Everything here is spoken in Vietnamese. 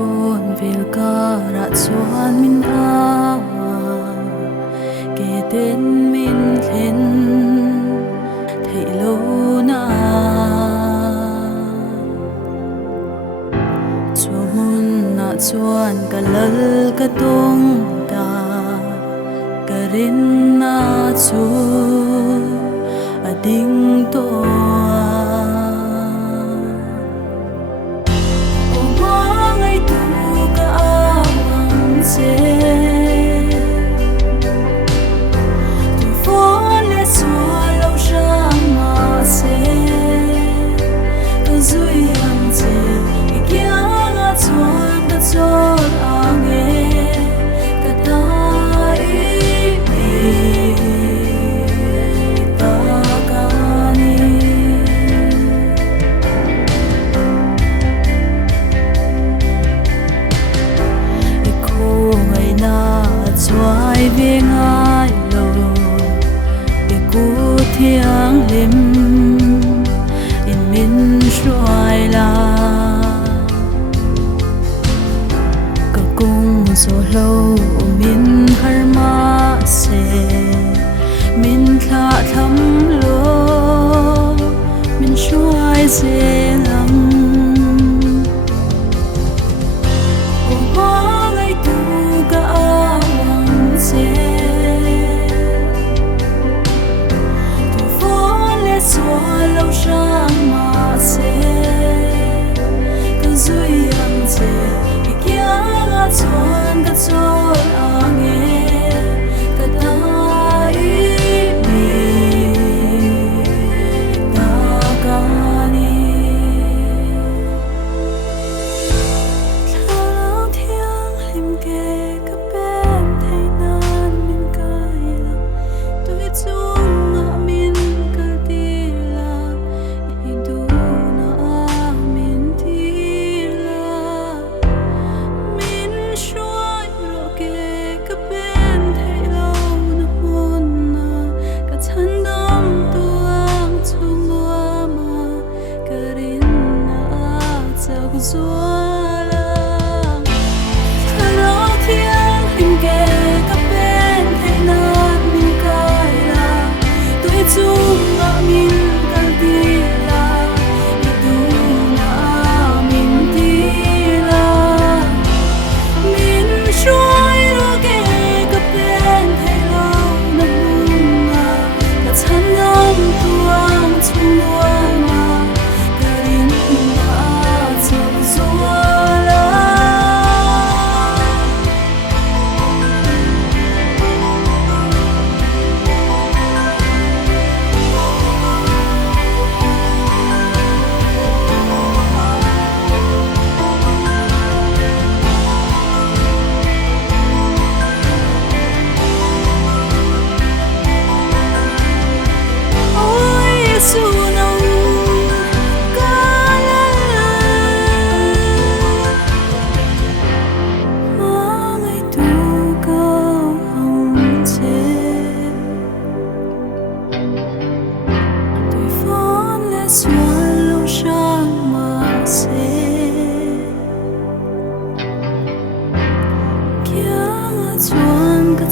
phun vil cara chuan min a ke ten min thlen thei lo na chumun na chuan kalal ka tong ta karin na chu ading to Xoay về ngay lâu để cố thiang lim in min xoay la cả cung số lâu min Hmar se min thả thắm lo min xoay dễ lắm chuan ka chol ange ka tai mi ta ka ni thao thiang lim ke ka pen thei nan min kai la tui chung ma min ka ti la i du na a min ti la Swallow Hmar se kia chuan ka